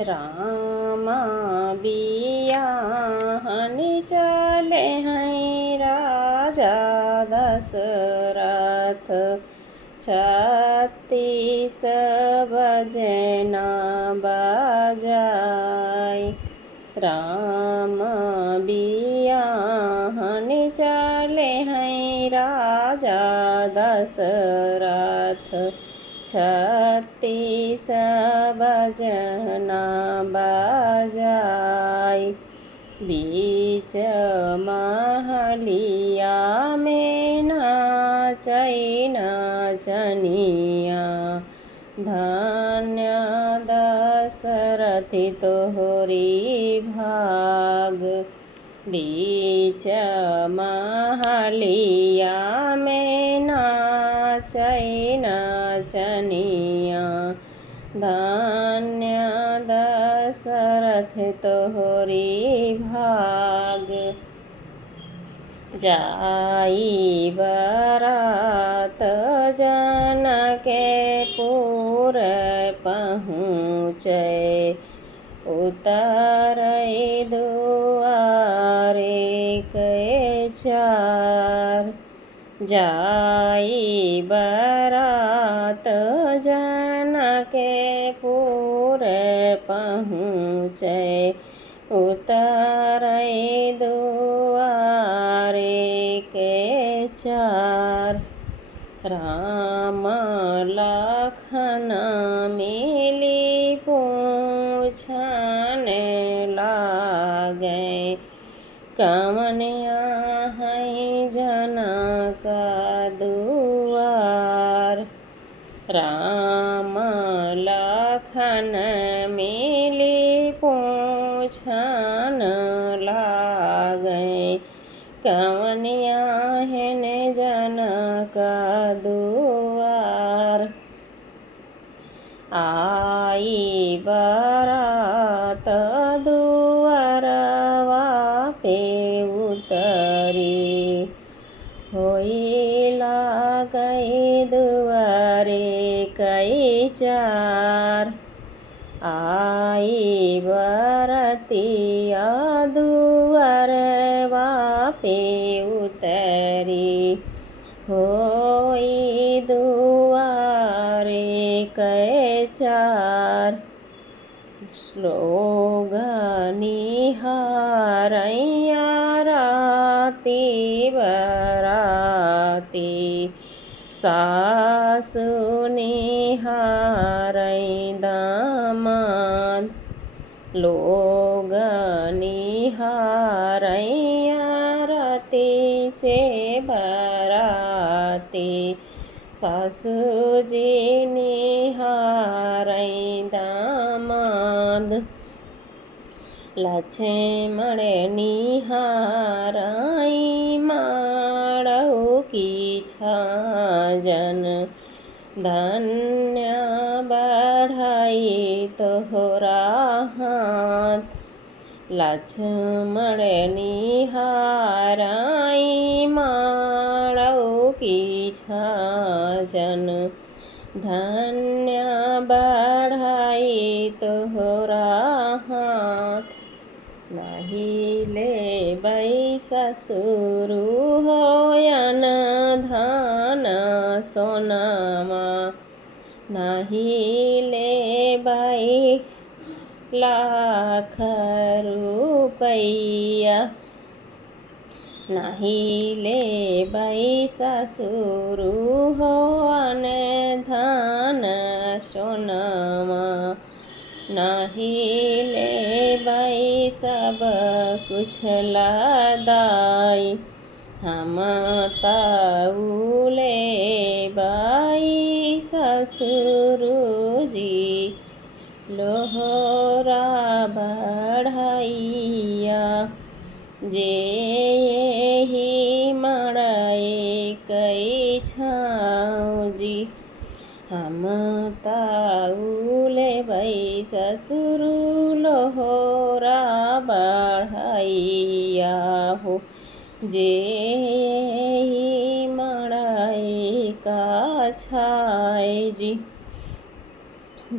रामा बियाहनि चले हैं राजा दशरथ। 36 बजना बाजाय। राम बियाहनि चले हैं राजा दशरथ। 36 बजना बाजाय। बीच महलिया में नाचै नाचनिया। धन्य दशरथि तोहरी भाग। बीच महलिया में नाचै नाचनिया। धन्य दशरथि तोहरी भाग। जाई बरात जनकपुर पहुँचे। उतरै दुआरे के चार। जाई बरात जनकपुर पहुँचे। उतरै दुआरे के चार। राम लखन मिली पूछन लागे। कवन है जनक दुआर। राम लखन मिली पूछन लागे। कवन है जनक दुआर। आई बरात दुआरवा पे उतरी। होई लागै दुआरे कई चार। आई बरतिया दुआरवा पे उतरी। होई दुआरे कई चार। लोग निहारैया राति बराती। सासु निहारै दामाद। लोग निहारैया राति से बराती। सासुजी निहारै दामाद। लक्ष्मण निहारै माड़ौ की छाजन। धन्य बढ़ाई तोहरा हाथ। लक्ष्मण निहारै माड़ौ की छाजन। धन्य बढ़ाई तोहरा हाथ। नहीं लेबै ससुर होयन धन सोनामा। नहीं लेबै लाख रुपैया। नहीं लेबै ससुर होयन धन सोनामा। नहीं लेबै सब कुछ लदाई। हम ताऊ लेबै ससुरजी। लोहरा बढ़ैया। जे यही मड़ै कई छाऊजी। हम ताऊ लेबै ससुर लोहरा बढ़ैया हो। जे मड़ै का छाय जी।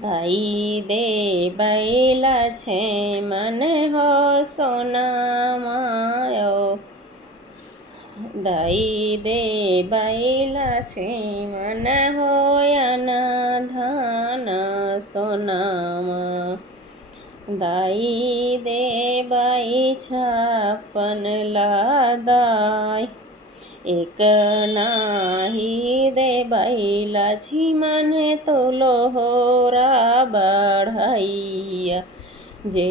धाई दे बैला छे मन हो सोना मायो दाई दे बैला छे मन होयना धान सोनामा दाई दे बाई छापन लादाय एक नाही दे बैला छी मने तो लोहोरा बढ़ाइया जे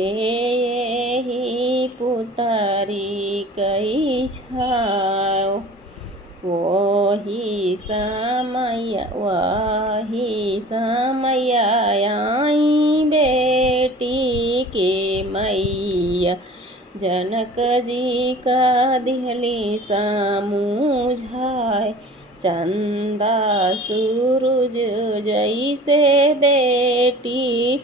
ही पुतारी कही छाओ वही समय आई बेटी के मैया जनक जी का दिहली सामुझाय चंदा सूरज जैसे बेटी